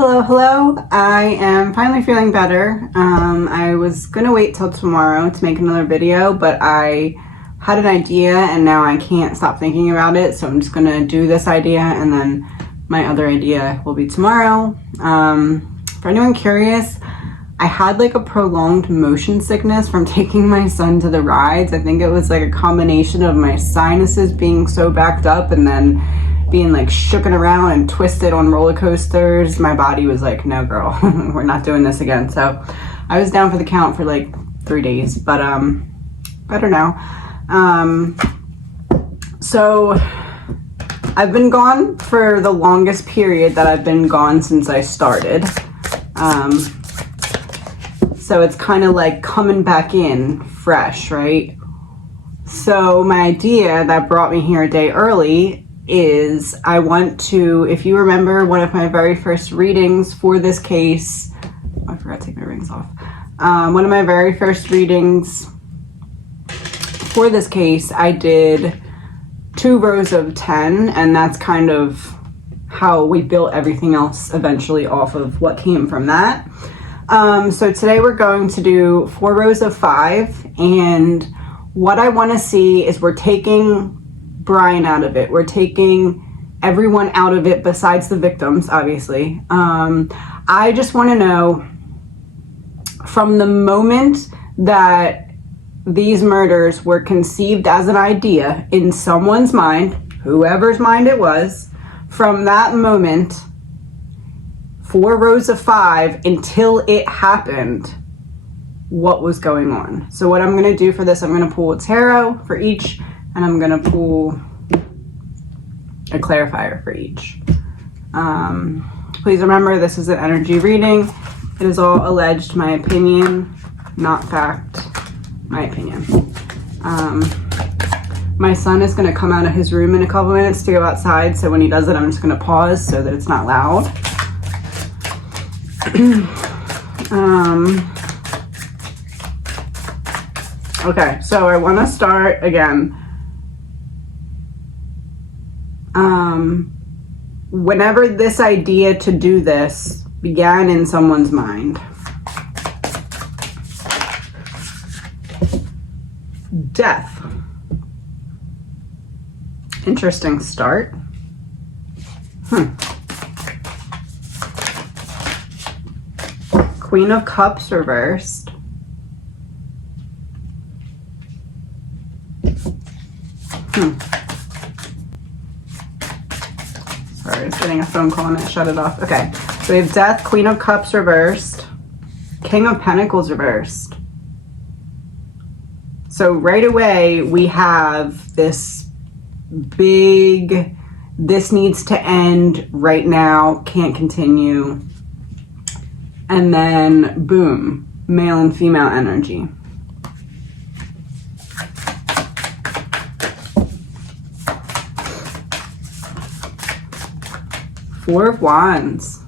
Hello, hello. I am finally feeling better. I was gonna wait till tomorrow to make another video, but I had an idea and now I can't stop thinking about it. So I'm just gonna do this idea and then my other idea will be tomorrow. For anyone curious, I had like a prolonged motion sickness from taking my son to the rides. I think it was like a combination of my sinuses being so backed up and then being like shooken around and twisted on roller coasters. My body was like, no girl, we're not doing this again. So I was down for the count for like 3 days, but better now. So I've been gone for the longest period that I've been gone since I started. So it's kind of like coming back in fresh, right? So my idea that brought me here a day early is I want to, if you remember one of my very first readings for this case, I forgot to take my rings off. One of my very first readings for this case, I did 2 rows of 10, and that's kind of how we built everything else eventually off of what came from that. So today we're going to do 4 rows of 5, and what I want to see is we're taking Brian out of it. We're taking everyone out of it besides the victims, obviously. I just want to know, from the moment that these murders were conceived as an idea in someone's mind, whoever's mind it was, from that moment, 4 rows of 5 until it happened, what was going on. So what I'm going to do for this, I'm going to pull a tarot for each, and I'm going to pull a clarifier for each. Please remember, this is an energy reading. It is all alleged, my opinion, not fact, my opinion. My son is going to come out of his room in a couple minutes to go outside, so when he does it, I'm just going to pause so that it's not loud. Okay, so I want to start again. Whenever this idea to do this began in someone's mind, death. Interesting start. Queen of Cups reversed. Sorry, I was getting a phone call and it shut it off. Okay, so we have Death, Queen of Cups reversed, King of Pentacles reversed. So right away we have this big, this needs to end right now, can't continue. And then boom, male and female energy. Four of Wands.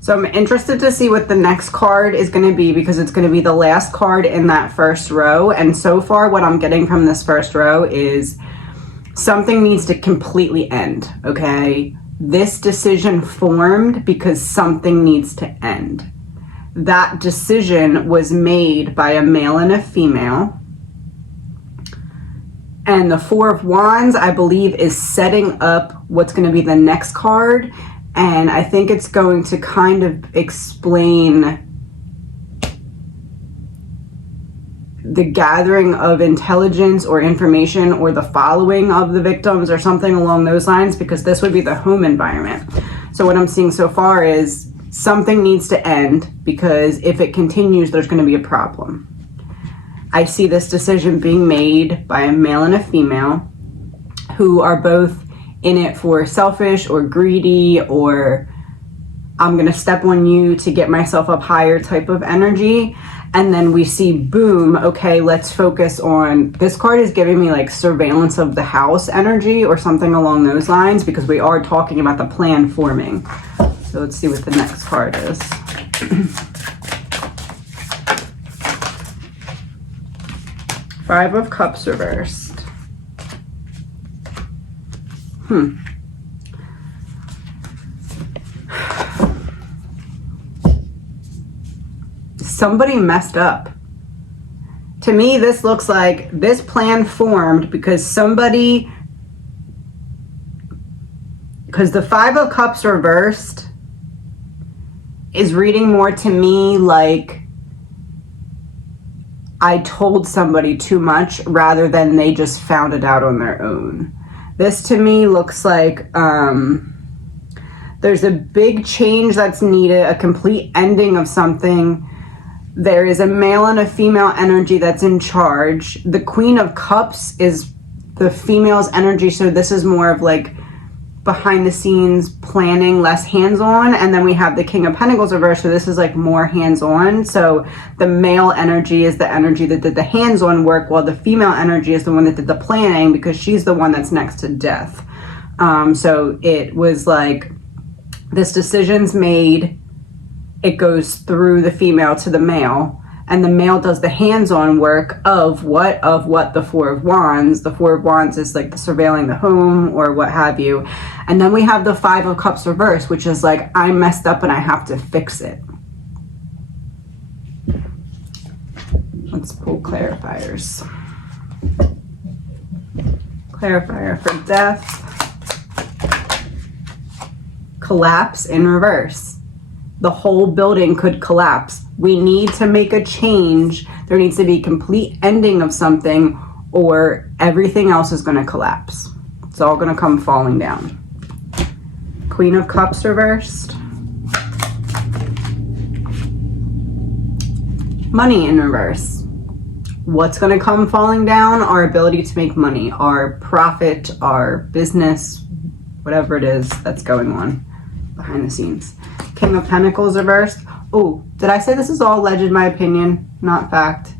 So I'm interested to see what the next card is going to be, because it's going to be the last card in that first row. And so far what I'm getting from this first row is something needs to completely end, okay? This decision formed because something needs to end. That decision was made by a male and a female. And the Four of Wands, I believe, is setting up what's going to be the next card. And I think it's going to kind of explain the gathering of intelligence or information or the following of the victims or something along those lines, because this would be the home environment. So what I'm seeing so far is something needs to end, because if it continues, there's going to be a problem. I see this decision being made by a male and a female who are both in it for selfish or greedy, or I'm going to step on you to get myself up higher type of energy. And then we see, boom, okay, let's focus on, this card is giving me like surveillance of the house energy or something along those lines, because we are talking about the plan forming. So let's see what the next card is. Five of Cups reversed. Somebody messed up. To me, this looks like this plan formed because the Five of Cups reversed is reading more to me like I told somebody too much rather than they just found it out on their own. This to me looks like there's a big change that's needed, a complete ending of something. There is a male and a female energy that's in charge. The Queen of Cups is the female's energy, so this is more of like behind the scenes planning, less hands-on. And then we have the King of Pentacles reversed, so this is like more hands-on. So the male energy is the energy that did the hands-on work, while the female energy is the one that did the planning, because she's the one that's next to death. So it was like this decision's made, it goes through the female to the male, and the male does the hands-on work of what the Four of Wands. The Four of Wands is like the surveilling the home or what have you. And then we have the Five of Cups reversed, which is like, I messed up and I have to fix it. Let's pull clarifiers. Clarifier for death. Collapse in reverse. The whole building could collapse. We need to make a change. There needs to be complete ending of something, or everything else is going to collapse. It's all going to come falling down. Queen of Cups reversed. Money in reverse. What's going to come falling down? Our ability to make money, our profit, our business, whatever it is that's going on behind the scenes. King of Pentacles reversed. Oh, did I say this is all alleged, my opinion, not fact?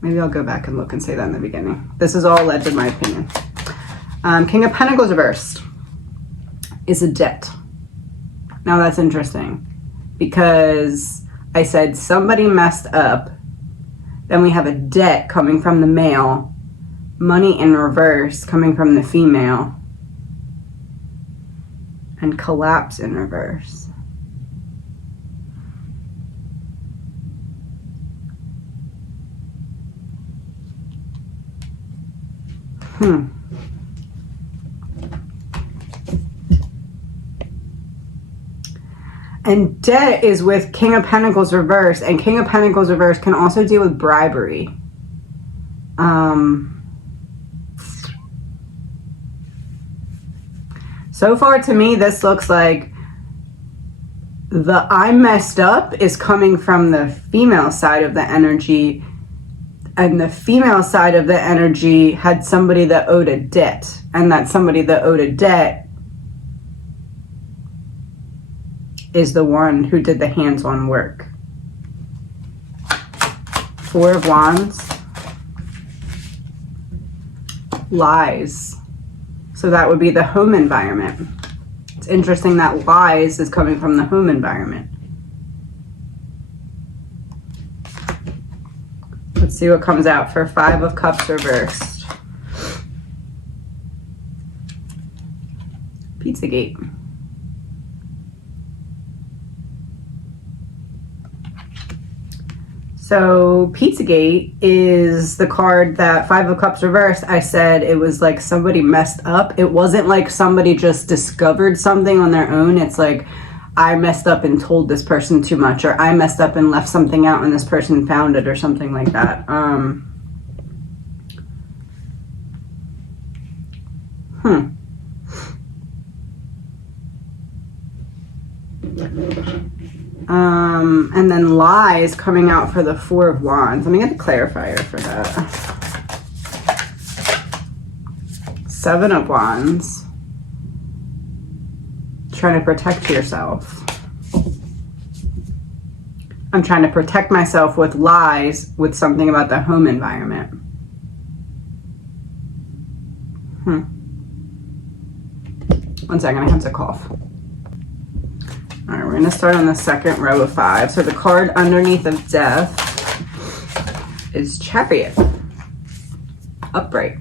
Maybe I'll go back and look and say that in the beginning. This is all alleged, my opinion. King of Pentacles reversed is a debt. Now that's interesting, because I said somebody messed up. Then we have a debt coming from the male, money in reverse coming from the female, and collapse in reverse. And debt is with King of Pentacles reversed, and King of Pentacles reversed can also deal with bribery. So far to me, this looks like the I messed up is coming from the female side of the energy, and the female side of the energy had somebody that owed a debt, and that somebody that owed a debt is the one who did the hands-on work. Four of Wands. Lies. So that would be the home environment. It's interesting that lies is coming from the home environment. Let's see what comes out for Five of Cups reversed. Pizzagate. So Pizzagate is the card that Five of Cups reversed. I said it was like somebody messed up. It wasn't like somebody just discovered something on their own. It's like, I messed up and told this person too much, or I messed up and left something out and this person found it, or something like that. And then lies coming out for the Four of Wands. Let me get the clarifier for that. Seven of Wands. Trying to protect yourself. I'm trying to protect myself with lies with something about the home environment. One second, I have to cough. All right, we're going to start on the second row of five. So the card underneath of death is Chariot. Upright.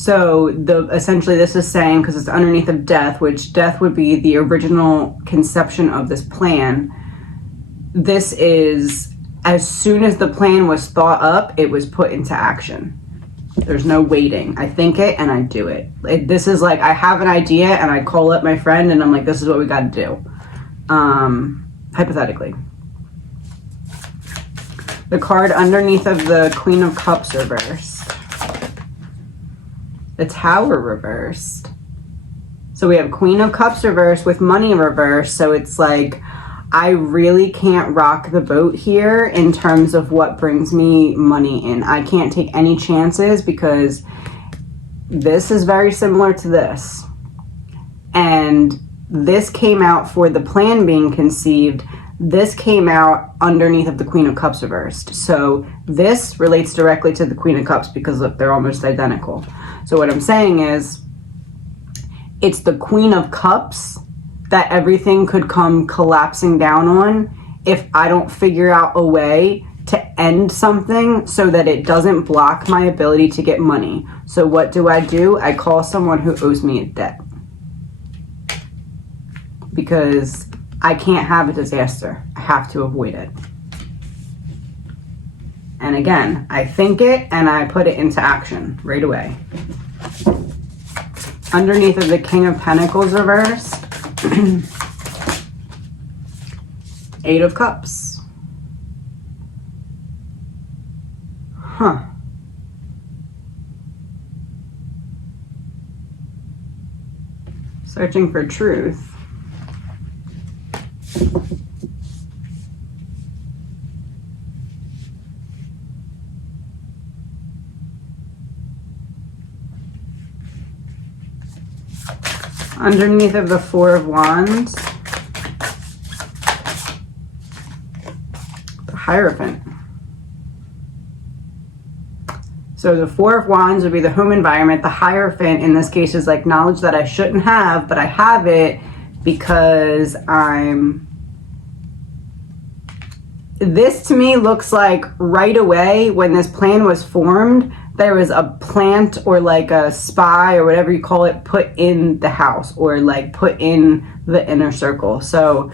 So essentially this is saying, because it's underneath of death, which death would be the original conception of this plan. This is, as soon as the plan was thought up, it was put into action. There's no waiting. I think it and I do it. This is like, I have an idea and I call up my friend and I'm like, this is what we got to do. Hypothetically. The card underneath of the Queen of Cups reversed. The Tower reversed. So we have Queen of Cups reversed with money reversed. So it's like, I really can't rock the boat here in terms of what brings me money in. I can't take any chances because this is very similar to this. And this came out for the plan being conceived. This came out underneath of the Queen of Cups reversed. So this relates directly to the Queen of Cups because look, they're almost identical. So what I'm saying is, it's the Queen of Cups that everything could come collapsing down on if I don't figure out a way to end something so that it doesn't block my ability to get money. So what do? I call someone who owes me a debt. Because I can't have a disaster. I have to avoid it. And again, I think it and I put it into action right away. Underneath of the King of Pentacles reverse, Eight of Cups. Huh. Searching for truth. Underneath of the Four of Wands, the Hierophant. So the Four of Wands would be the home environment. The Hierophant in this case is like knowledge that I shouldn't have, but I have it because this to me looks like right away when this plan was formed, there was a plant or like a spy or whatever you call it put in the house or like put in the inner circle. So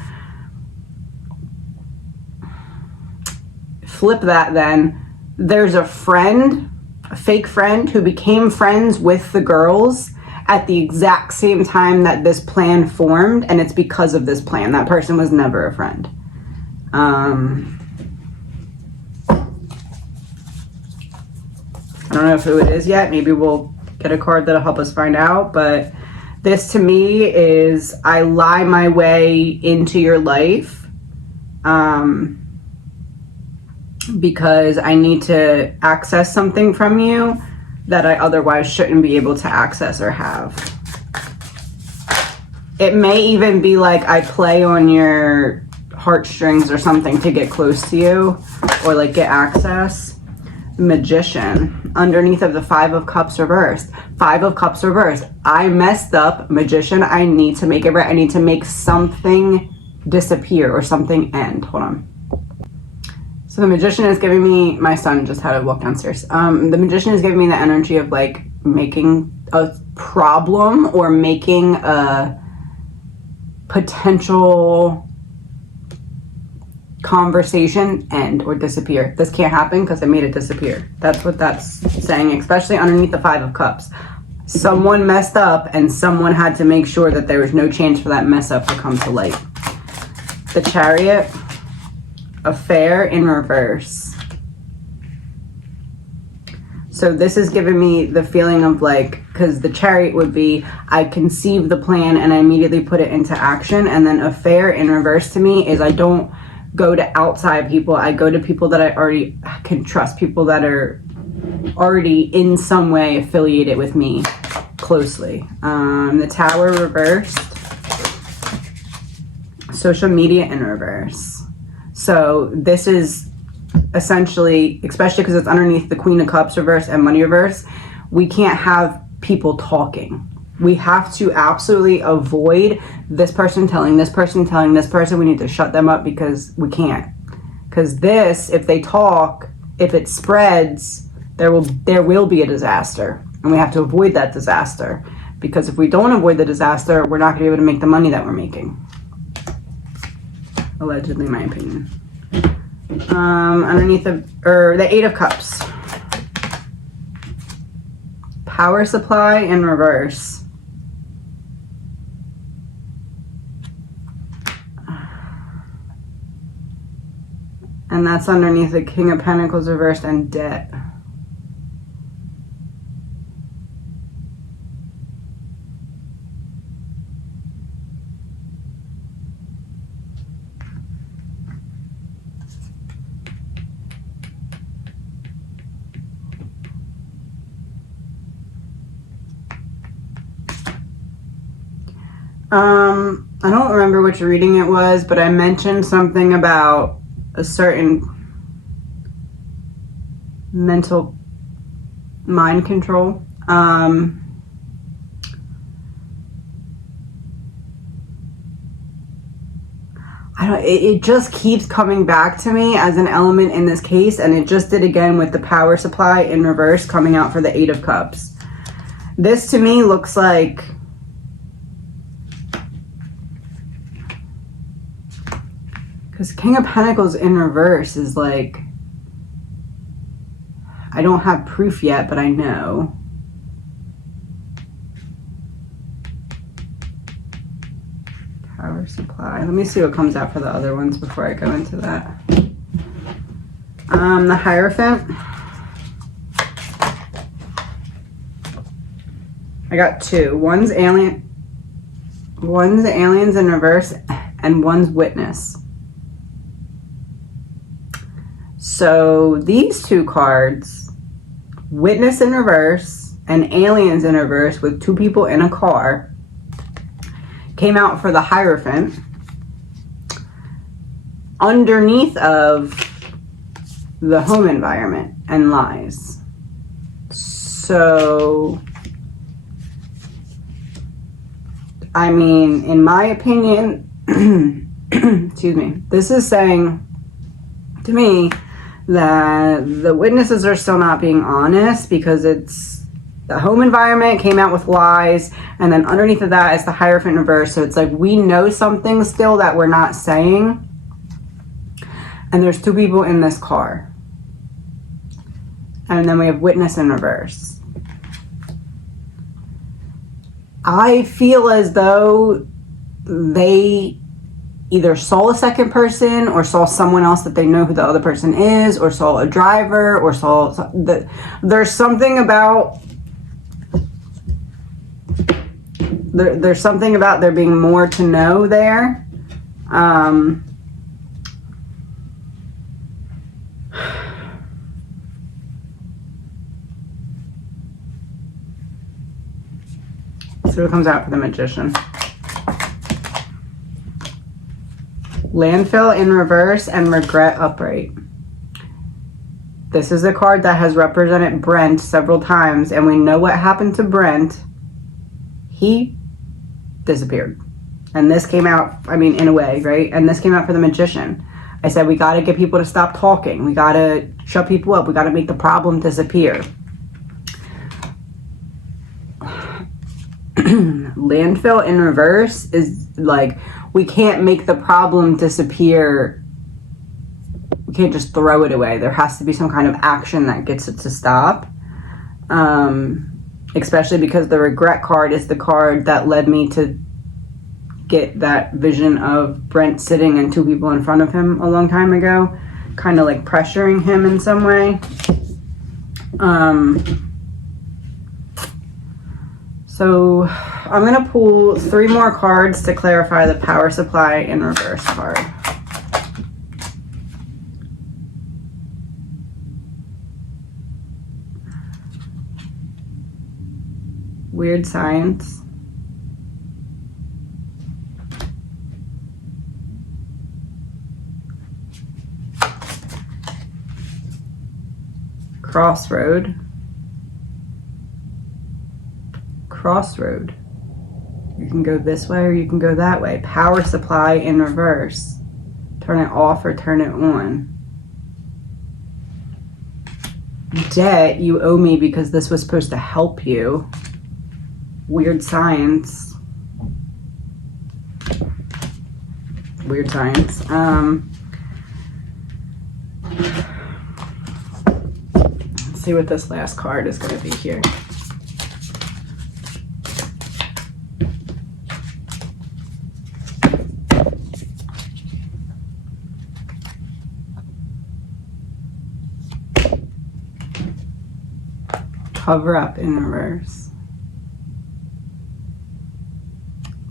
flip that then. There's a friend, a fake friend who became friends with the girls at the exact same time that this plan formed, and it's because of this plan. That person was never a friend. I don't know who it is yet. Maybe we'll get a card that'll help us find out. But this to me is, I lie my way into your life because I need to access something from you that I otherwise shouldn't be able to access or have. It may even be like I play on your heartstrings or something to get close to you or like get access. Magician, underneath of the Five of Cups reversed. Five of Cups reversed. I messed up. Magician, I need to make it right. I need to make something disappear or something end. Hold on. So the Magician is giving me, my son just had to walk downstairs. The Magician is giving me the energy of like making a problem or making a potential conversation end or disappear. This can't happen because I made it disappear. That's what that's saying, especially underneath the Five of Cups. Someone messed up and someone had to make sure that there was no chance for that mess up to come to light. The Chariot, affair in reverse. So this is giving me the feeling of like, because the Chariot would be, I conceive the plan and I immediately put it into action. And then affair in reverse to me is I don't go to outside people. I go to people that I already can trust, people that are already in some way affiliated with me closely. The Tower reversed. Social media in reverse. So this is essentially, especially because it's underneath the Queen of Cups reverse and money reverse, we can't have people talking. We have to absolutely avoid this person telling this person telling this person. We need to shut them up because we can't. Because this, if they talk, if it spreads, there will be a disaster. And we have to avoid that disaster. Because if we don't avoid the disaster, we're not going to be able to make the money that we're making. Allegedly, my opinion. Underneath the Eight of Cups. Power supply in reverse. And that's underneath the King of Pentacles reversed and debt. I don't remember which reading it was, but I mentioned something about a certain mental mind control. It just keeps coming back to me as an element in this case, and it just did again with the power supply in reverse coming out for the Eight of Cups. This to me looks like because King of Pentacles in reverse is like, I don't have proof yet, but I know. Power supply. Let me see what comes out for the other ones before I go into that. The Hierophant. I got two. One's aliens in reverse, and one's Witness. So these two cards, Witness in reverse and Aliens in reverse with two people in a car, came out for the Hierophant underneath of the home environment and lies. So, I mean, in my opinion, excuse me, this is saying to me that the witnesses are still not being honest, because it's the home environment came out with lies, and then underneath of that is the Hierophant reverse. So it's like we know something still that we're not saying, and there's two people in this car, and then we have Witness in reverse. I feel as though they either saw a second person, or saw someone else that they know who the other person is, or saw a driver, or saw there's something about there's something about there being more to know there. So it comes out for the Magician. Landfill in reverse and Regret upright. This is a card that has represented Brent several times, and we know what happened to Brent. He disappeared. And this came out, I mean, in a way, right? And this came out for the Magician. I said we got to get people to stop talking. We got to shut people up. We got to make the problem disappear. Landfill in reverse is like, we can't make the problem disappear. We can't just throw it away. There has to be some kind of action that gets it to stop. Especially because the Regret card is the card that led me to get that vision of Brent sitting and two people in front of him a long time ago, kind of like pressuring him in some way. So I'm going to pull 3 more cards to clarify the power supply in reverse card. Weird Science. Crossroad. Crossroad. You can go this way or you can go that way. Power supply in reverse. Turn it off or turn it on. debt you owe me because this was supposed to help you. Weird science. Weird science. Let's see what this last card is going to be here. Cover up in reverse.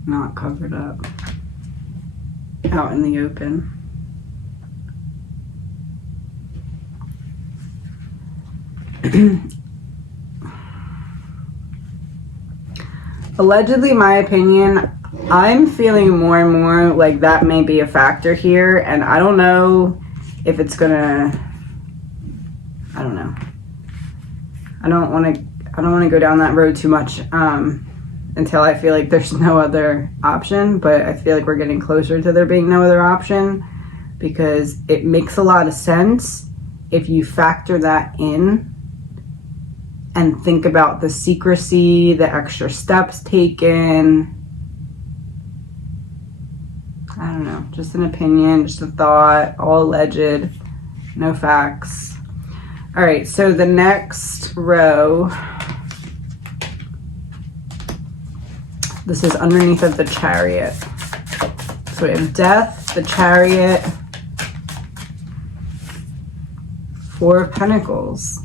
Not covered up. Out in the open. Allegedly, my opinion, I'm feeling more and more like that may be a factor here, and I don't know if it's gonna, I don't know. I don't want to go down that road too much until I feel like there's no other option, but I feel like we're getting closer to there being no other option, because it makes a lot of sense if you factor that in and think about the secrecy, the extra steps taken. I don't know, just an opinion, just a thought, all alleged, no facts. All right, so the next row, this is underneath of the Chariot. So we have Death, the Chariot, Four of Pentacles.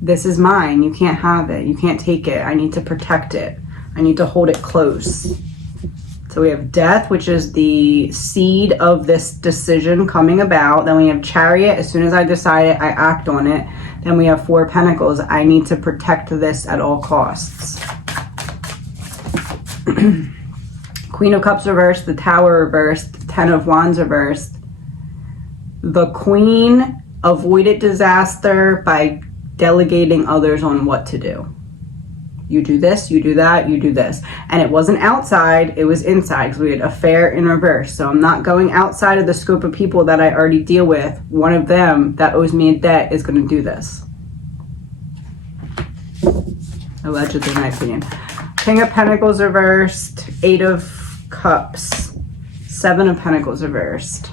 This is mine. You can't have it. You can't take it. I need to protect it. I need to hold it close. So we have Death, which is the seed of this decision coming about. Then we have Chariot. As soon as I decide it, I act on it. Then we have Four of Pentacles. I need to protect this at all costs. Queen of Cups reversed, the Tower reversed, Ten of Wands reversed. The Queen avoided disaster by delegating others on what to do. You do this, you do that, you do this. And it wasn't outside, it was inside, because we had affair in reverse. So I'm not going outside of the scope of people that I already deal with. One of them that owes me a debt is going to do this. Allegedly, in my opinion. King of Pentacles reversed, Eight of Cups, Seven of Pentacles reversed.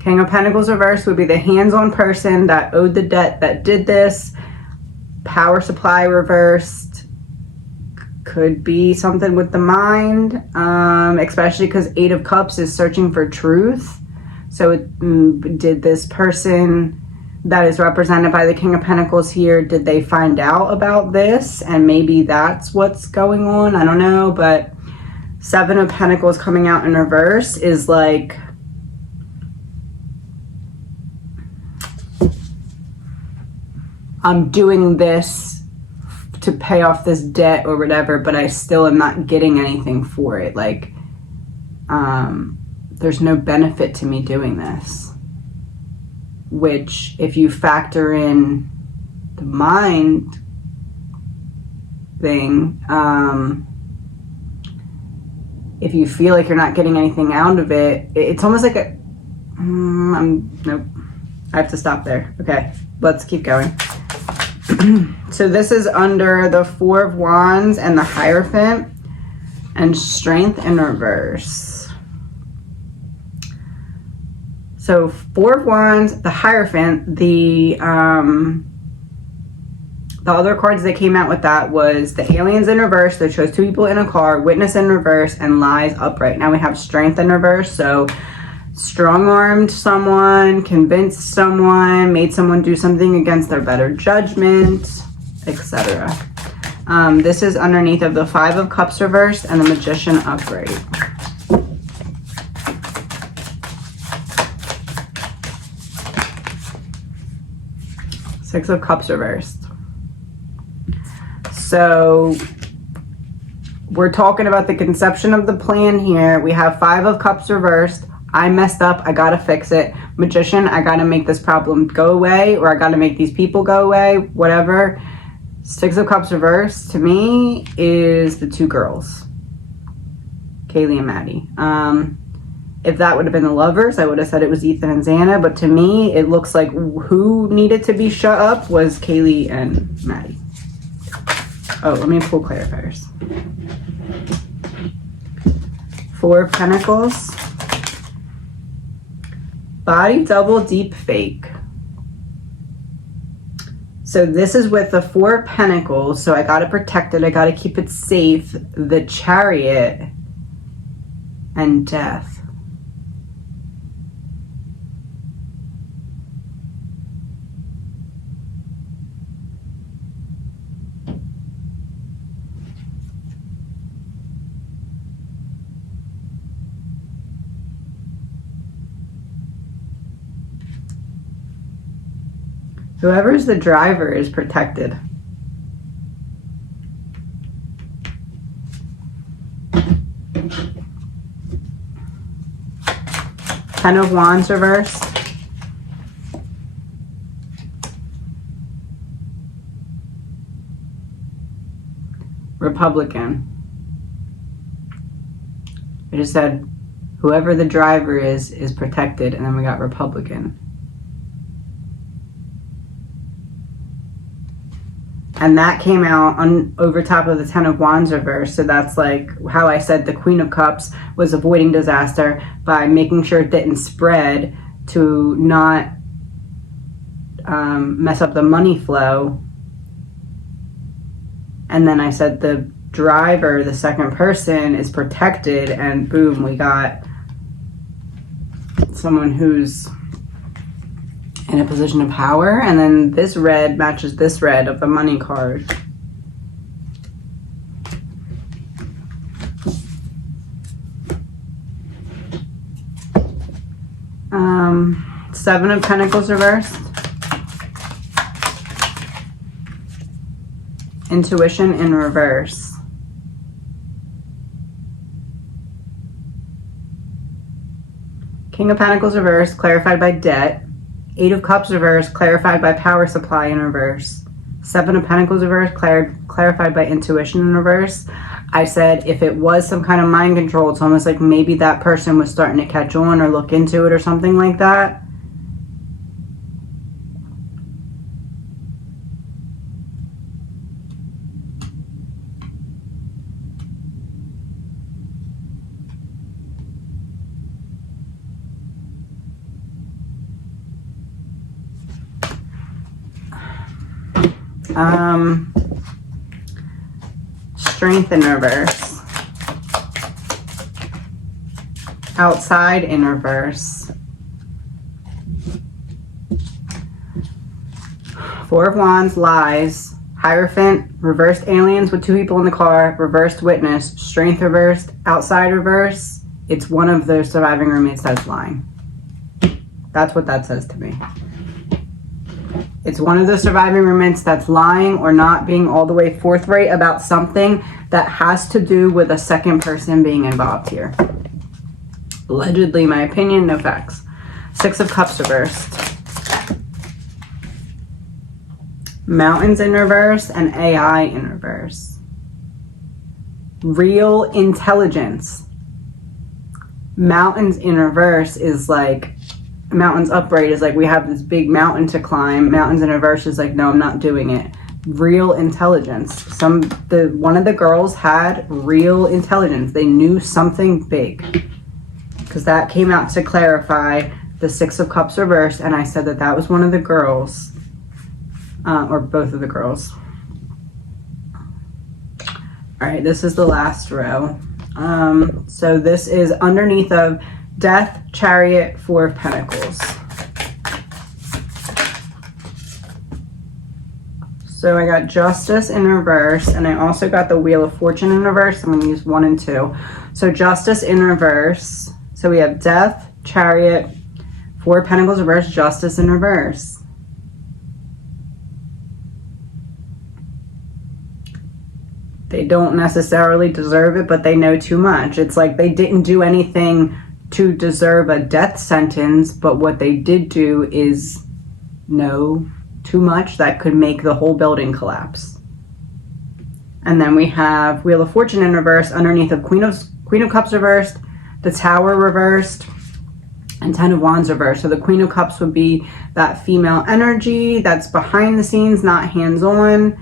King of Pentacles reversed would be the hands-on person that owed the debt that did this. Power supply reversed. Could be something with the mind, especially because Eight of Cups is searching for truth. So did this person that is represented by the King of Pentacles here, did they find out about this? And maybe that's what's going on. I don't know. But Seven of Pentacles coming out in reverse is like, I'm doing this to pay off this debt or whatever, but I still am not getting anything for it. Like, there's no benefit to me doing this. Which, if you factor in the mind thing, if you feel like you're not getting anything out of it, it's almost like a, nope, I have to stop there. Okay, let's keep going. So this is under the Four of Wands and the Hierophant and Strength in reverse. So Four of Wands, the Hierophant, the other cards that came out with that was the Aliens in reverse. They chose two people in a car, Witness in reverse, and Lies upright. Now we have Strength in reverse. So strong-armed someone, convinced someone, made someone do something against their better judgment, etc. This is underneath of the Five of Cups reversed and the Magician upright. Six of Cups reversed. So we're talking about the conception of the plan here. We have Five of Cups reversed. I messed up, I gotta fix it. Magician, I gotta make this problem go away, or I gotta make these people go away, whatever. Six of Cups reversed, to me, is the two girls. Kaylee and Maddie. If that would have been the lovers, I would have said it was Ethan and Xana. But to me, it looks like who needed to be shut up was Kaylee and Maddie. Oh, let me pull clarifiers. 4 of Pentacles. Body double deep fake. So this is with the 4 of Pentacles. So I got to protect it. I got to keep it safe. The Chariot and Death. Whoever's the driver is protected. Ten of Wands reversed. Republican. I just said whoever the driver is protected, and then we got Republican. And that came out on over top of the Ten of Wands reverse. So that's like how I said the Queen of Cups was avoiding disaster by making sure it didn't spread to not mess up the money flow. And then I said the driver, the second person, is protected, and boom, we got someone who's in a position of power. And then this red matches this red of the money card. Seven of Pentacles reversed. Intuition in reverse. King of Pentacles reversed, clarified by debt. 8 of Cups reversed, clarified by power supply in reverse. 7 of Pentacles reversed, clarified by intuition in reverse. I said if it was some kind of mind control, it's almost like maybe that person was starting to catch on or look into it or something like that. Strength in reverse. Outside in reverse. 4 of Wands, lies. Hierophant, reversed aliens with 2 people in the car, reversed witness, strength reversed, outside reverse. It's one of the surviving roommates that's lying. That's what that says to me. It's one of the surviving roommates that's lying or not being all the way forthright about something that has to do with a second person being involved here. Allegedly, my opinion, no facts. 6 of Cups reversed. Mountains in reverse and AI in reverse. Real intelligence. Mountains in reverse is like, mountains upright is like we have this big mountain to climb. Mountains in reverse is like, no, I'm not doing it. Real intelligence. One of the girls had real intelligence. They knew something big, because that came out to clarify the 6 of Cups reversed, and I said that that was one of the girls, or both of the girls. All right, this is the last row. So this is underneath of Death, Chariot, 4 of Pentacles. So I got Justice in reverse, and I also got the Wheel of Fortune in reverse. I'm going to use 1 and 2. So Justice in reverse. So we have Death, Chariot, 4 of Pentacles reverse, Justice in reverse. They don't necessarily deserve it, but they know too much. It's like they didn't do anything to deserve a death sentence, but what they did do is know too much that could make the whole building collapse. And then we have Wheel of Fortune in reverse underneath of Queen of Cups reversed, the Tower reversed, and 10 of Wands reversed. So the Queen of Cups would be that female energy that's behind the scenes, not hands-on.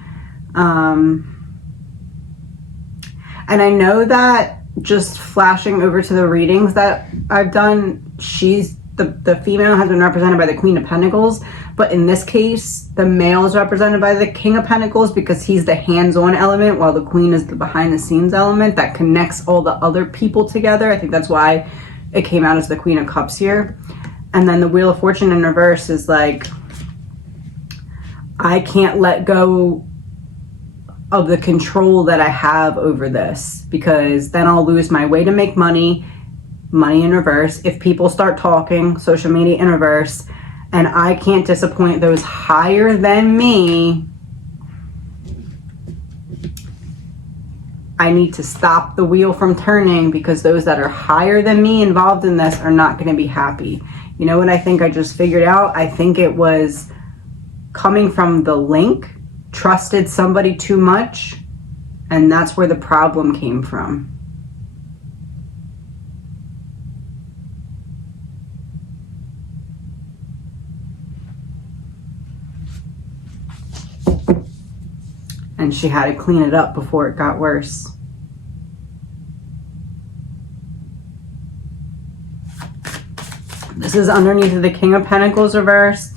And I know that just flashing over to the readings that I've done, the female has been represented by the Queen of Pentacles, but in this case, the male is represented by the King of Pentacles because he's the hands-on element, while the Queen is the behind-the-scenes element that connects all the other people together. I think that's why it came out as the Queen of Cups here. And then the Wheel of Fortune in reverse is like, I can't let go of the control that I have over this, because then I'll lose my way to make money in reverse. If people start talking, social media in reverse, and I can't disappoint those higher than me, I need to stop the wheel from turning, because those that are higher than me involved in this are not going to be happy. You know what I think I just figured out? I think it was coming from the link, trusted somebody too much, and that's where the problem came from. And she had to clean it up before it got worse. This is underneath of the King of Pentacles reversed,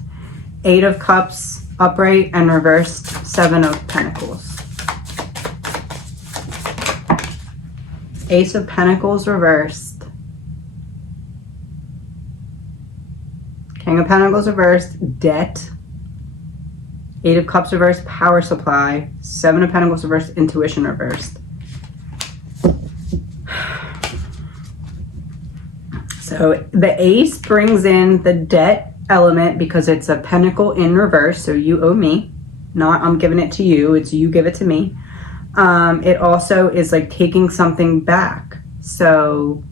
8 of Cups upright and reversed, 7 of Pentacles. Ace of Pentacles reversed, King of Pentacles reversed, debt. 8 of Cups reversed, power supply. 7 of Pentacles reversed, intuition reversed. So the ace brings in the debt element because it's a pentacle in reverse. So you owe me, not I'm giving it to you. It's you give it to me. It also is like taking something back. So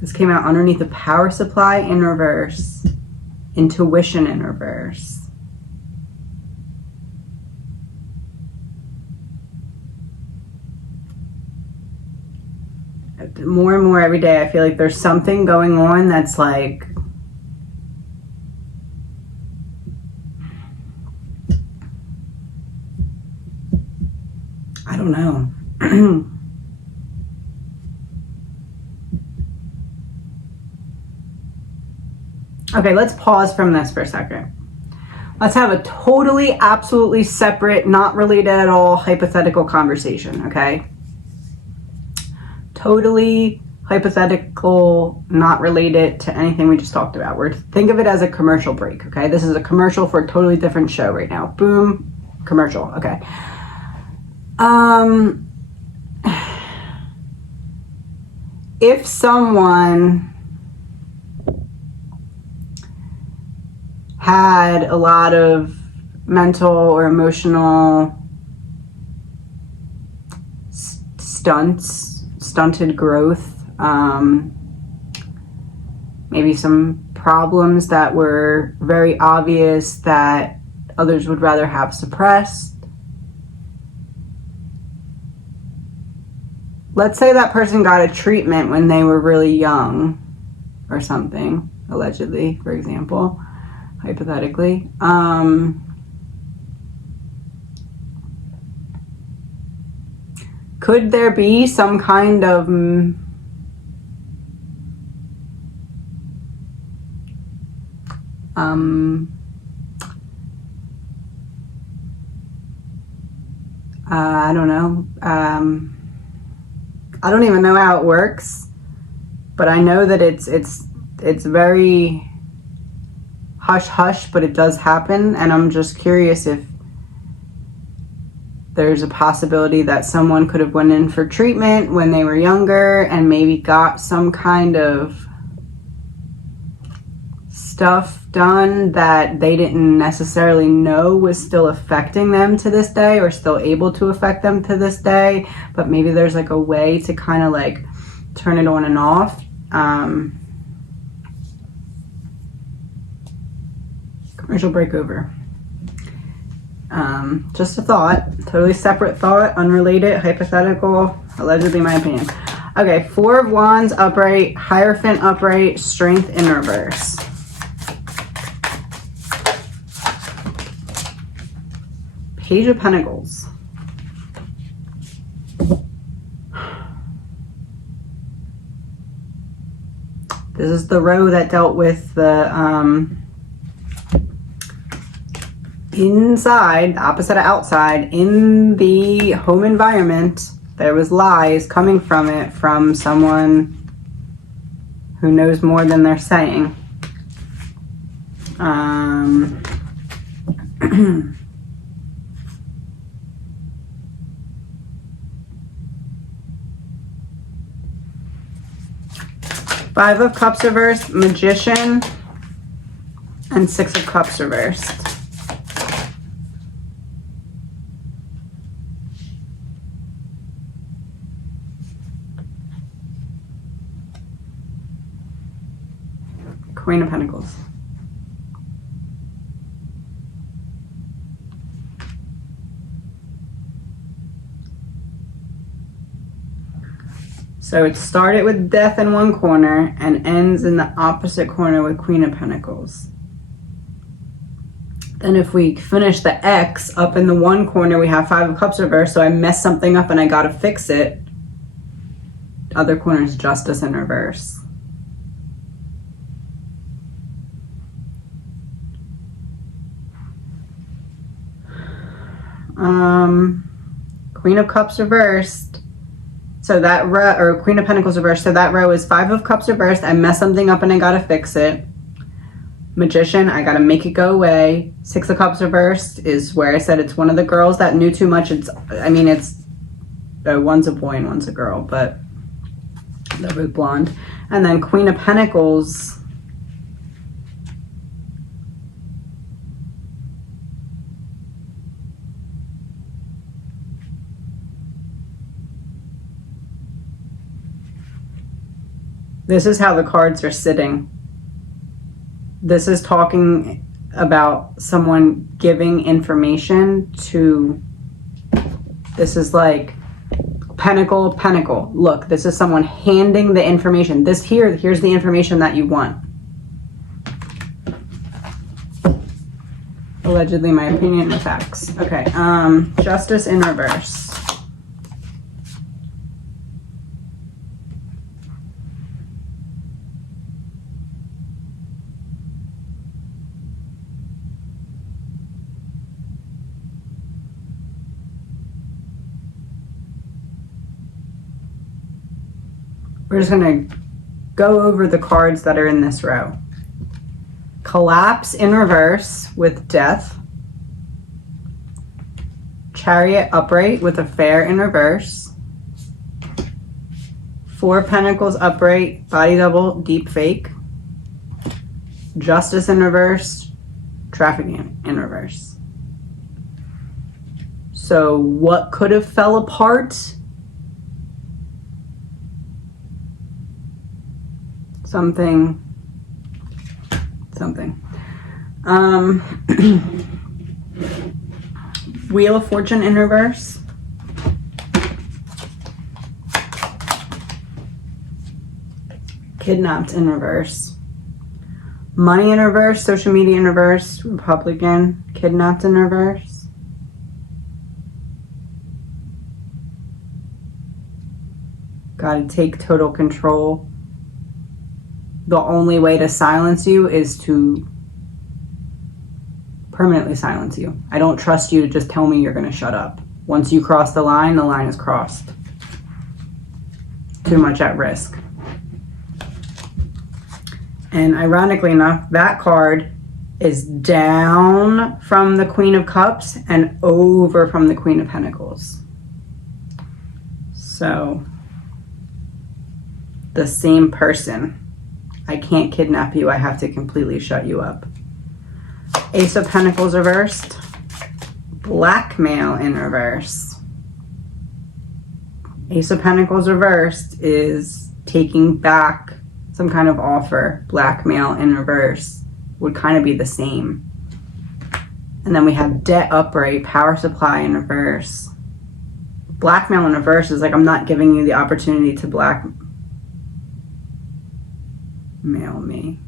this came out underneath the power supply in reverse, intuition in reverse. More and more every day, I feel like there's something going on that's like, I don't know. Okay, let's pause from this for a second. Let's have a totally, absolutely separate, not related at all, hypothetical conversation, okay? Totally hypothetical, not related to anything we just talked about. Think of it as a commercial break, okay? This is a commercial for a totally different show right now. Boom, commercial, okay. If someone had a lot of mental or emotional stunted growth, maybe some problems that were very obvious that others would rather have suppressed. Let's say that person got a treatment when they were really young or something, allegedly, for example, hypothetically. Could there be some kind of I don't know. I don't even know how it works, but I know that it's very hush hush, but it does happen, and I'm just curious if there's a possibility that someone could have went in for treatment when they were younger and maybe got some kind of stuff done that they didn't necessarily know was still affecting them to this day, or still able to affect them to this day, but maybe there's like a way to kind of like turn it on and off. Commercial break over. Just a thought, totally separate thought, unrelated, hypothetical, allegedly my opinion. Okay, Four of Wands upright, Hierophant upright, Strength in reverse. Page of Pentacles. This is the row that dealt with the inside, opposite of outside, in the home environment. There was lies coming from it from someone who knows more than they're saying. Five of Cups reversed, Magician, and Six of Cups reversed. Queen of Pentacles. So it started with Death in one corner and ends in the opposite corner with Queen of Pentacles. Then if we finish the X up in the one corner, we have Five of Cups reversed. So I messed something up and I got to fix it. Other corner is Justice in reverse. Queen of Cups reversed. So that row, or Queen of Pentacles reversed. So that row is Five of Cups reversed. I messed something up and I gotta fix it. Magician, I gotta make it go away. Six of Cups reversed is where I said it's one of the girls that knew too much. It's, I mean, it's one's a boy and one's a girl, but they're both blonde. And then Queen of Pentacles. This is how the cards are sitting. This is talking about someone giving information to, this is like Pentacle, Pentacle. Look, this is someone handing the information. This here's the information that you want. Allegedly my opinion and facts. Okay, Justice in reverse. We're just going to go over the cards that are in this row. Collapse in reverse with Death. Chariot upright with Affair in reverse. Four Pentacles upright, Body Double, Deep Fake. Justice in reverse, Trafficking in reverse. So what could have fell apart? Something. Wheel of Fortune in reverse. Kidnapped in reverse. Money in reverse, Social Media in reverse, Republican, Kidnapped in reverse. Gotta take total control. The only way to silence you is to permanently silence you. I don't trust you to just tell me you're going to shut up. Once you cross the line is crossed. Too much at risk. And ironically enough, that card is down from the Queen of Cups and over from the Queen of Pentacles. So, the same person. I can't kidnap you. I have to completely shut you up. Ace of Pentacles reversed. Blackmail in reverse. Ace of Pentacles reversed is taking back some kind of offer. Blackmail in reverse would kind of be the same. And then we have debt upright, power supply in reverse. Blackmail in reverse is like, I'm not giving you the opportunity to blackmail me.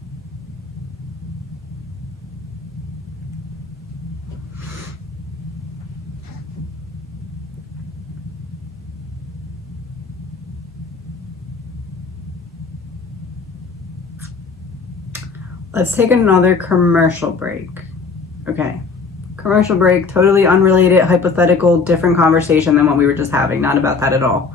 Let's take another commercial break. Okay. Commercial break, totally unrelated, hypothetical, different conversation than what we were just having. Not about that at all.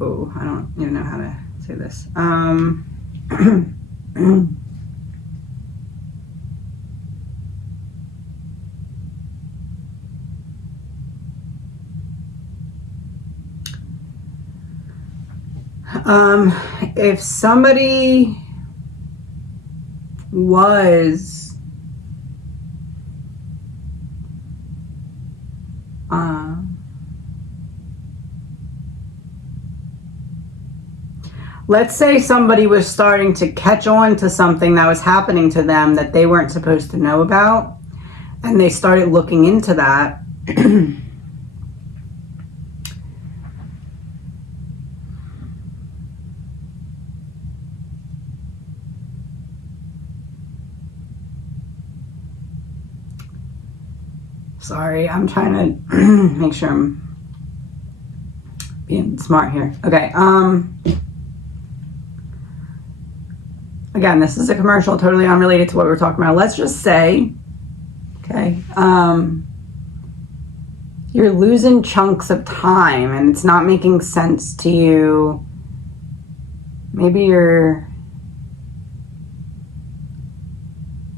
Oh, I don't even know how to say this. If somebody was let's say somebody was starting to catch on to something that was happening to them that they weren't supposed to know about, and they started looking into that. Sorry, I'm trying to make sure I'm being smart here. Okay, again, this is a commercial, totally unrelated to what we're talking about. Let's just say, okay, you're losing chunks of time and it's not making sense to you. Maybe you're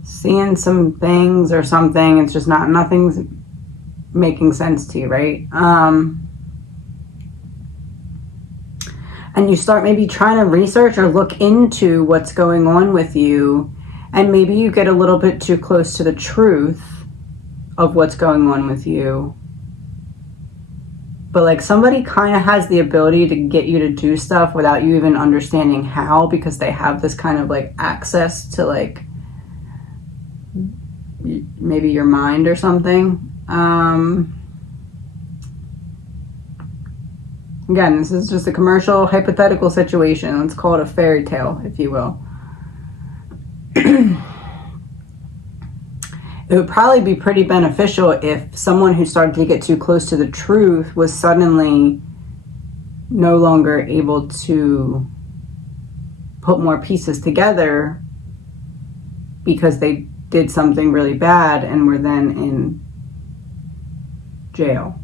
seeing some things or something. It's just nothing's making sense to you, right? And you start maybe trying to research or look into what's going on with you, and maybe you get a little bit too close to the truth of what's going on with you. But like, somebody kind of has the ability to get you to do stuff without you even understanding how, because they have this kind of like access to like maybe your mind or something. Again, this is just a commercial, hypothetical situation. Let's call it a fairy tale, if you will. It would probably be pretty beneficial if someone who started to get too close to the truth was suddenly no longer able to put more pieces together because they did something really bad and were then in jail.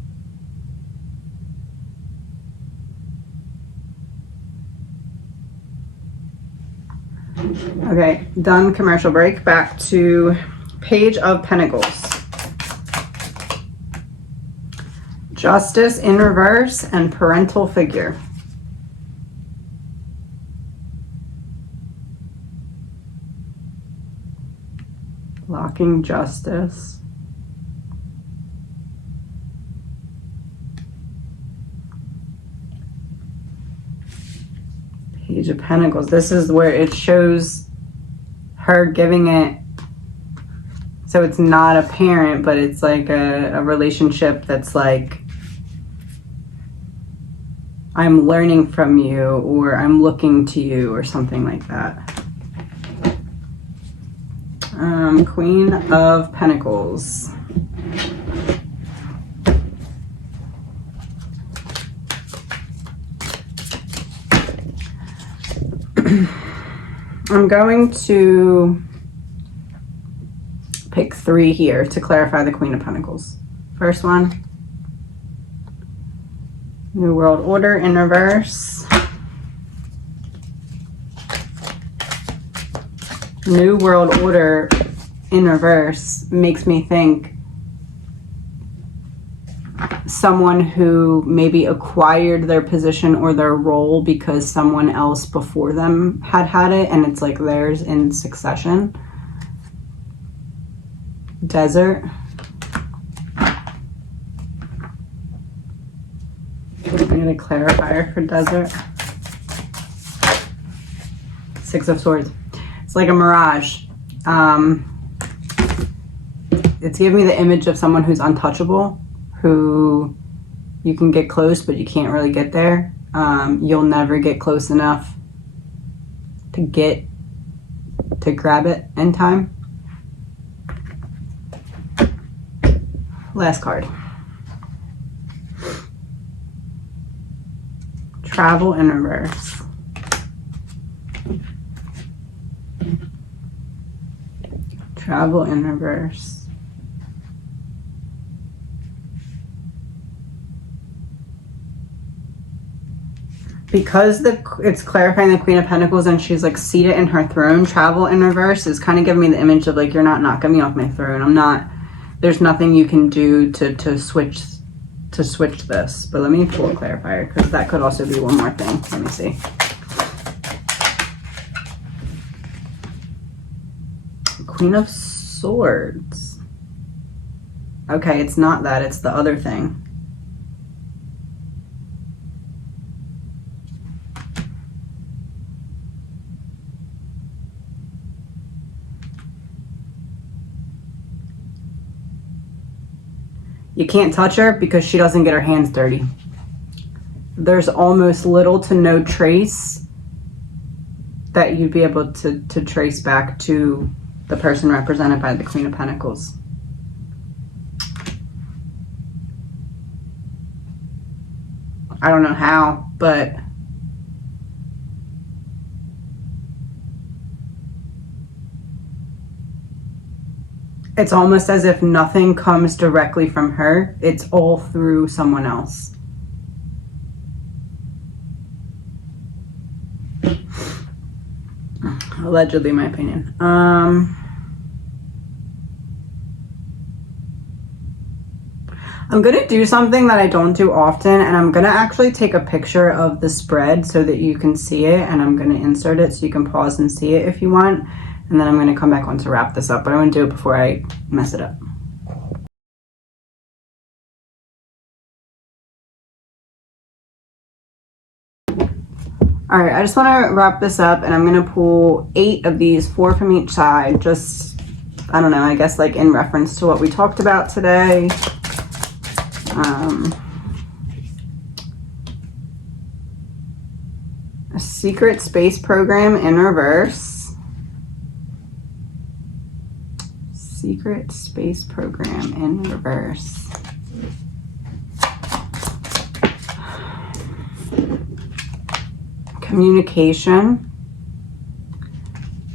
Okay, done commercial break. Back to Page of Pentacles. Justice in reverse and parental figure. Blocking justice. Page of Pentacles. This is where it shows her giving it. So it's not a parent, but it's like a relationship that's like, I'm learning from you, or I'm looking to you, or something like that. Queen of Pentacles. I'm going to pick 3 here to clarify the Queen of Pentacles. First one, New World Order in reverse. New World Order in reverse makes me think someone who maybe acquired their position or their role because someone else before them had it, and it's like theirs in succession. Desert. I'm going to clarify for desert. Six of Swords. It's like a mirage. It's giving me the image of someone who's untouchable, who you can get close, but you can't really get there. You'll never get close enough to grab it in time. Last card. Travel in reverse. Travel in reverse. Because it's clarifying the Queen of Pentacles and she's like seated in her throne, travel in reverse is kind of giving me the image of like, you're not knocking me off my throne. There's nothing you can do to switch this. But let me pull a clarifier, because that could also be one more thing. Let me see. Queen of Swords. Okay, it's not that, it's the other thing. You can't touch her because she doesn't get her hands dirty. There's almost little to no trace that you'd be able to trace back to the person represented by the Queen of Pentacles. I don't know how, but it's almost as if nothing comes directly from her. It's all through someone else. Allegedly, my opinion. I'm going to do something that I don't do often, and I'm going to actually take a picture of the spread so that you can see it, and I'm going to insert it so you can pause and see it if you want. And then I'm going to come back on to wrap this up, but I want to do it before I mess it up. All right, I just want to wrap this up, and I'm going to pull 8 of these, 4 from each side, just, I don't know, I guess like in reference to what we talked about today. A secret space program in reverse. Secret space program in reverse. Communication.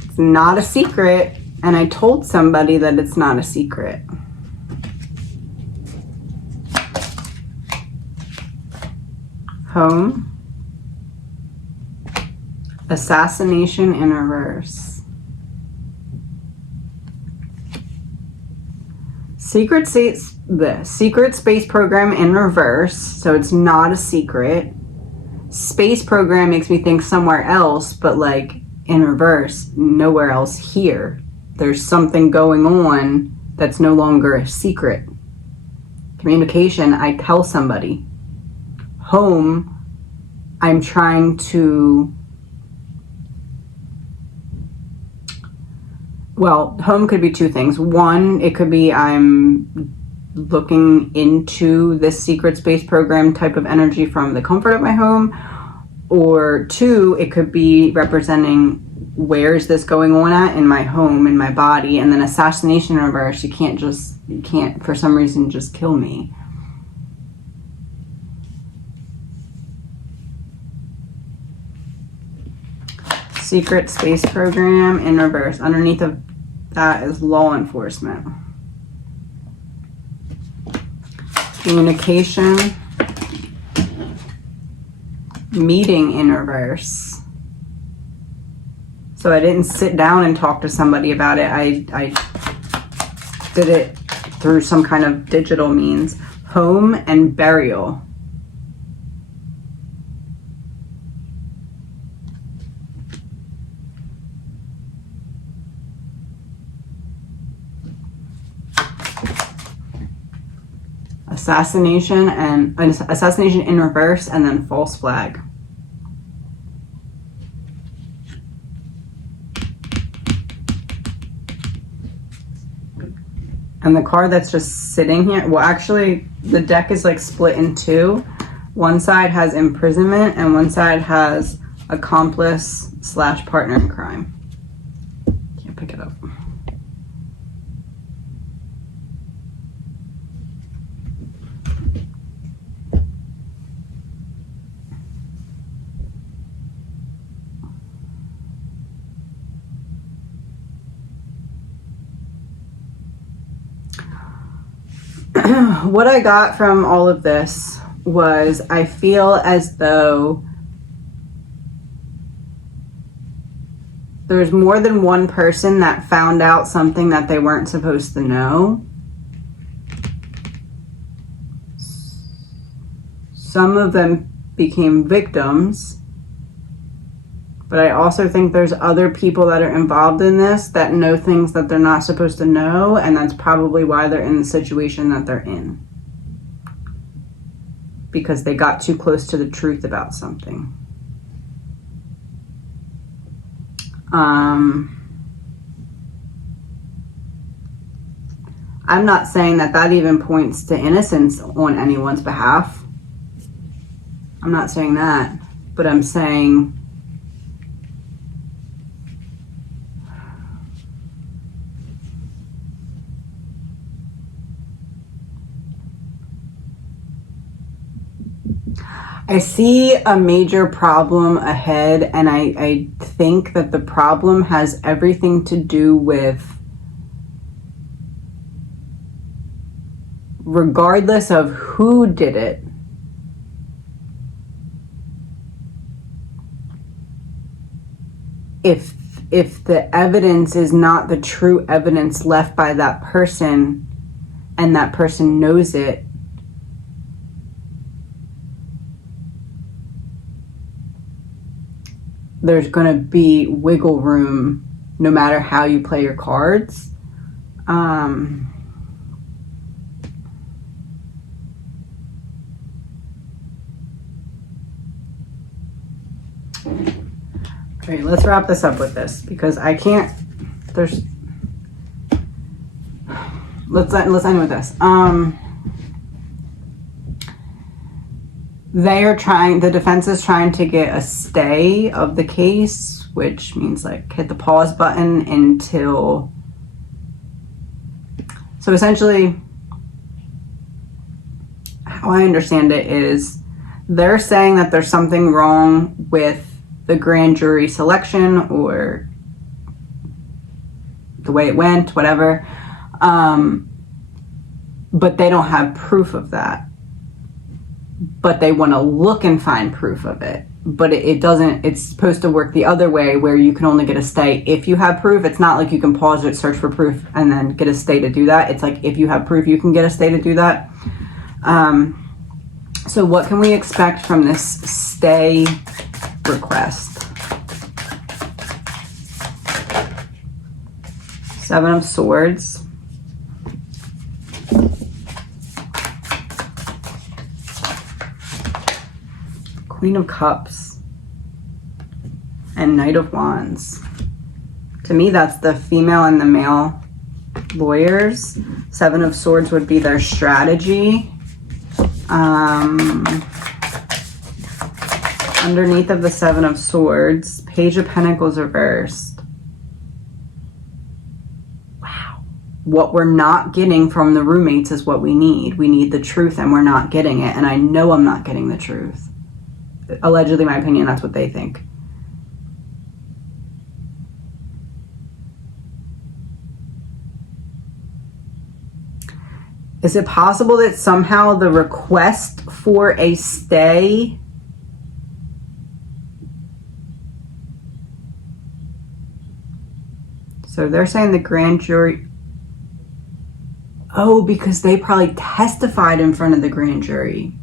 It's not a secret, and I told somebody that it's not a secret. Home. Assassination in reverse. Secret space program in reverse, so it's not a secret. Space program makes me think somewhere else, but like in reverse, nowhere else here. There's something going on that's no longer a secret. Communication, I tell somebody. Home, I'm trying to... Well, home could be 2 things. 1, it could be I'm looking into this secret space program type of energy from the comfort of my home. Or 2, it could be representing where is this going on at in my home, in my body. And then assassination in reverse, you can't for some reason just kill me. Secret space program in reverse. Underneath of that is law enforcement. Communication. Meeting in reverse. So I didn't sit down and talk to somebody about it. I did it through some kind of digital means. Home and burial. Assassination in reverse, and then false flag. And the card that's just sitting here, well, actually, the deck is like split in two. One side has imprisonment and one side has accomplice / partner in crime. Can't pick it up. What I got from all of this was I feel as though there's more than one person that found out something that they weren't supposed to know. Some of them became victims, but I also think there's other people that are involved in this that know things that they're not supposed to know, and that's probably why they're in the situation that they're in. Because they got too close to the truth about something. I'm not saying that that even points to innocence on anyone's behalf. I'm not saying that, but I'm saying I see a major problem ahead, and I think that the problem has everything to do with, regardless of who did it, if the evidence is not the true evidence left by that person and that person knows it, there's going to be wiggle room no matter how you play your cards. Okay, let's wrap this up with this because I can't, let's end with this. The defense is trying to get a stay of the case, which means like hit the pause button until, so essentially how I understand it is they're saying that there's something wrong with the grand jury selection or the way it went, whatever, but they don't have proof of that. But they want to look and find proof of it. But it doesn't, it's supposed to work the other way where you can only get a stay if you have proof. It's not like you can pause it, search for proof, and then get a stay to do that. It's like if you have proof, you can get a stay to do that. So what can we expect from this stay request? 7 of Swords. Queen of Cups. And Knight of Wands. To me, that's the female and the male lawyers. 7 of Swords would be their strategy. Underneath of the 7 of Swords, Page of Pentacles reversed. Wow. What we're not getting from the roommates is what we need. We need the truth and we're not getting it. And I know I'm not getting the truth. Allegedly, my opinion, that's what they think. Is it possible that somehow the request for a stay so they're saying the grand jury, oh, because they probably testified in front of the grand jury.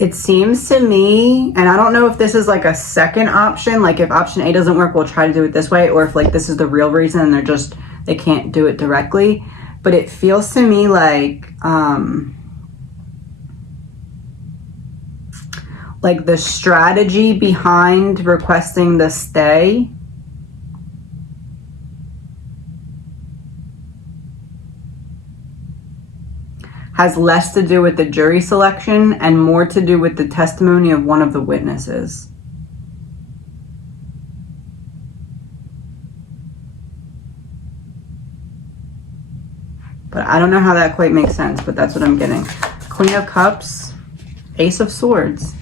It seems to me, and I don't know if this is like a second option, like if option A doesn't work, we'll try to do it this way, or if like this is the real reason and they can't do it directly. But it feels to me like the strategy behind requesting the stay has less to do with the jury selection and more to do with the testimony of one of the witnesses. But I don't know how that quite makes sense, but that's what I'm getting. Queen of Cups, Ace of Swords.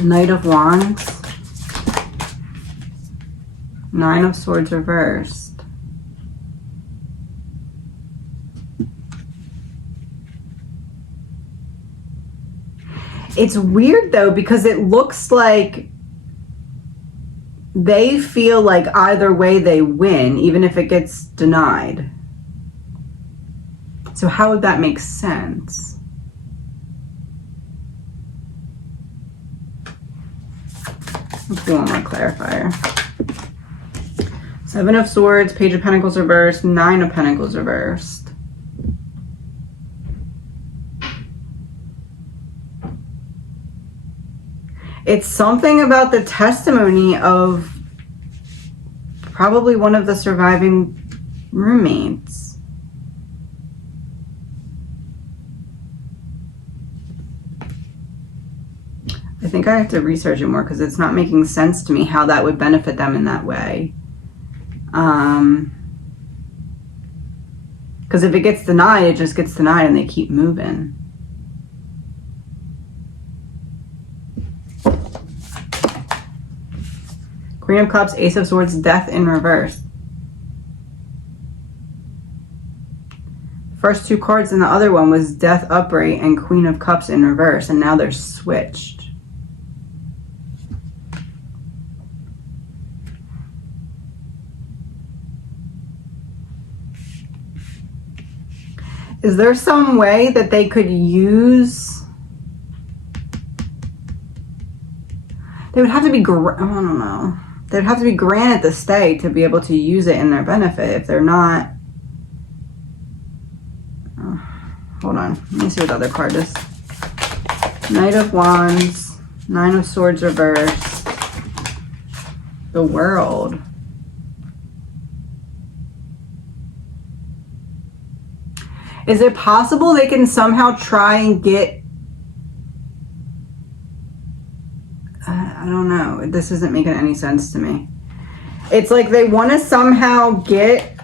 Knight of Wands. Nine of Swords reversed. It's weird though, because it looks like they feel like either way they win, even if it gets denied. So how would that make sense? Let's do one more clarifier. Seven of Swords, Page of Pentacles reversed, Nine of Pentacles reversed. It's something about the testimony of probably one of the surviving roommates. I think I have to research it more because it's not making sense to me how that would benefit them in that way. Because if it gets denied, it just gets denied and they keep moving. Queen of Cups, Ace of Swords, Death in reverse. First two cards in the other one was Death upright and Queen of Cups in reverse, and now they're switched. Is there some way that they could use... They would have to be... I don't know. They'd have to be granted the stay to be able to use it in their benefit. If they're not... hold on. Let me see what the other card is. Knight of Wands. Nine of Swords reversed. The World. Is it possible they can somehow try and get... I don't know. This isn't making any sense to me. It's like they want to somehow get...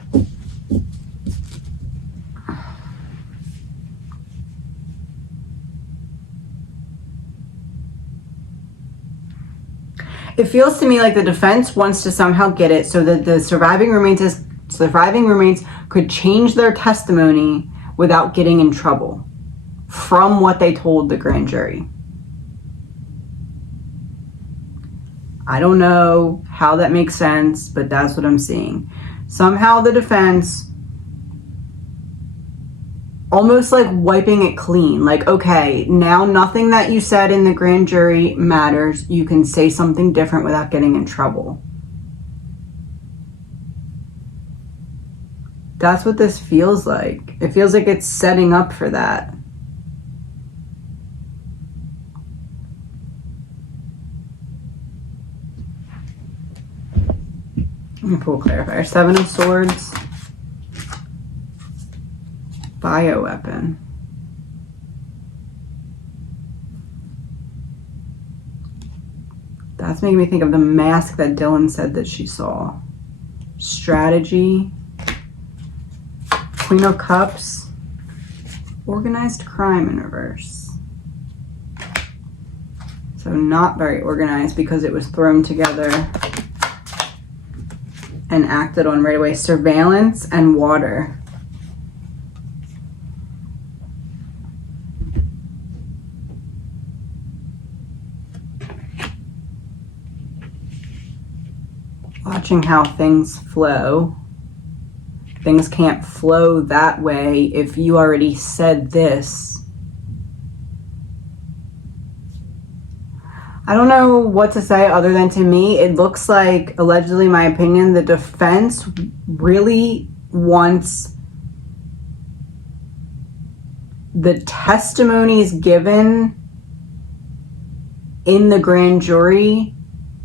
It feels to me like the defense wants to somehow get it so that the surviving roommates could change their testimony without getting in trouble from what they told the grand jury. I don't know how that makes sense, but that's what I'm seeing. Somehow the defense almost like wiping it clean. Like, okay, now nothing that you said in the grand jury matters. You can say something different without getting in trouble. That's what this feels like. It feels like it's setting up for that. Let me pull a clarifier. Seven of Swords. Bioweapon. That's making me think of the mask that Dylan said that she saw. Strategy. Queen of Cups. Organized crime in reverse. So not very organized because it was thrown together and acted on right away. Surveillance and water. Watching how things flow. things can't flow that way if you already said this. I don't know what to say other than, to me, it looks like, allegedly, my opinion, the defense really wants the testimonies given in the grand jury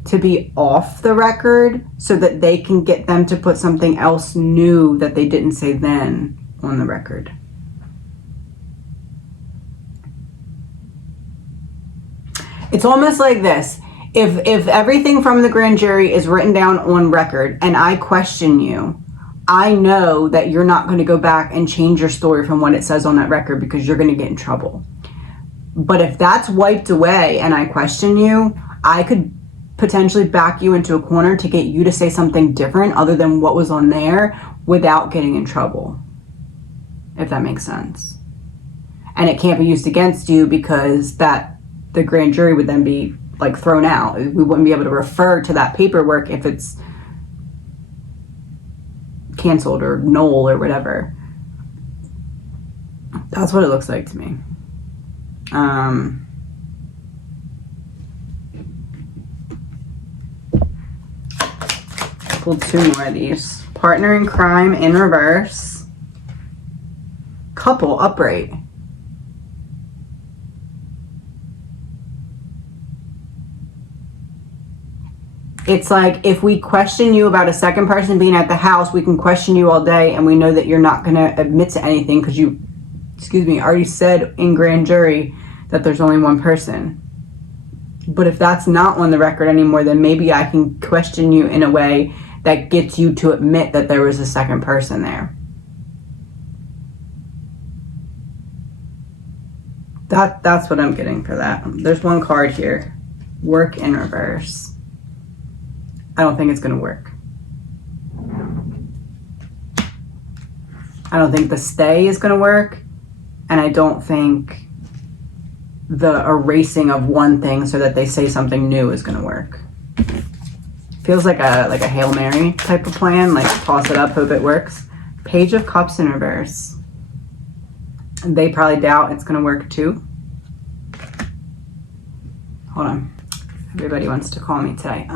to be off the record so that they can get them to put something else new that they didn't say then on the record. It's almost like this. If everything from the grand jury is written down on record and I question you, I know that you're not going to go back and change your story from what it says on that record because you're going to get in trouble. But if that's wiped away and I question you, I could potentially back you into a corner to get you to say something different other than what was on there without getting in trouble, if that makes sense. And it can't be used against you because the grand jury would then be like thrown out. We wouldn't be able to refer to that paperwork if it's canceled or null or whatever. That's what it looks like to me. Pulled two more of these. Partner in crime in reverse. Couple upright. It's like, if we question you about a second person being at the house, we can question you all day and we know that you're not going to admit to anything because you, already said in grand jury that there's only one person. But if that's not on the record anymore, then maybe I can question you in a way that gets you to admit that there was a second person there. That's what I'm getting for that. There's one card here. Work in reverse. I don't think it's going to work. I don't think the stay is going to work. And I don't think the erasing of one thing so that they say something new is going to work. Feels like a Hail Mary type of plan. Like, toss it up, hope it works. Page of Cups in reverse. They probably doubt it's going to work too. Hold on. Everybody wants to call me today.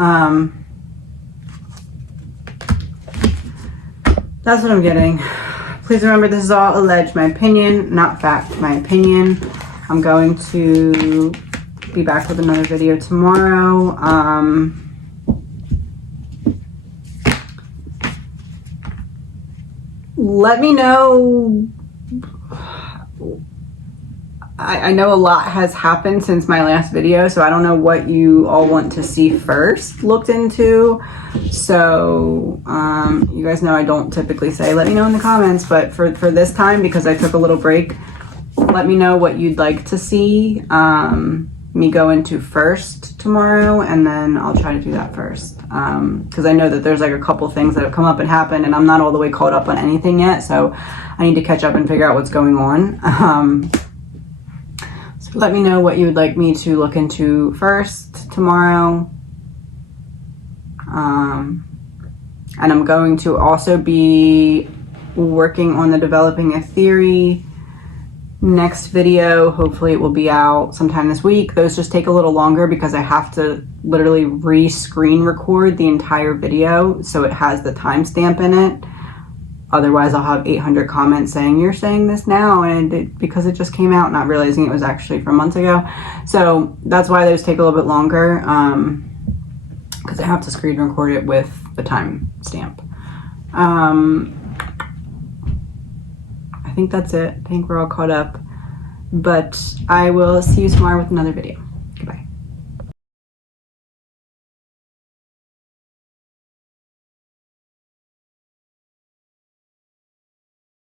That's what I'm getting. Please remember, this is all alleged, my opinion, not fact, my opinion. I'm going to be back with another video tomorrow. Let me know. I know a lot has happened since my last video, so I don't know what you all want to see first looked into. So you guys know I don't typically say, let me know in the comments, but for this time, because I took a little break, let me know what you'd like to see me go into first tomorrow, and then I'll try to do that first. Because I know that there's like a couple things that have come up and happened, and I'm not all the way caught up on anything yet, so I need to catch up and figure out what's going on. So let me know what you would like me to look into first tomorrow. And I'm going to also be working on the developing a theory next video. Hopefully it will be out sometime this week. Those just take a little longer because I have to literally re-screen record the entire video so it has the timestamp in it. Otherwise I'll have 800 comments saying you're saying this now, and because it just came out, not realizing it was actually from months ago. So that's why those take a little bit longer, because I have to screen record it with the timestamp. I think that's it. I think we're all caught up, but I will see you tomorrow with another video.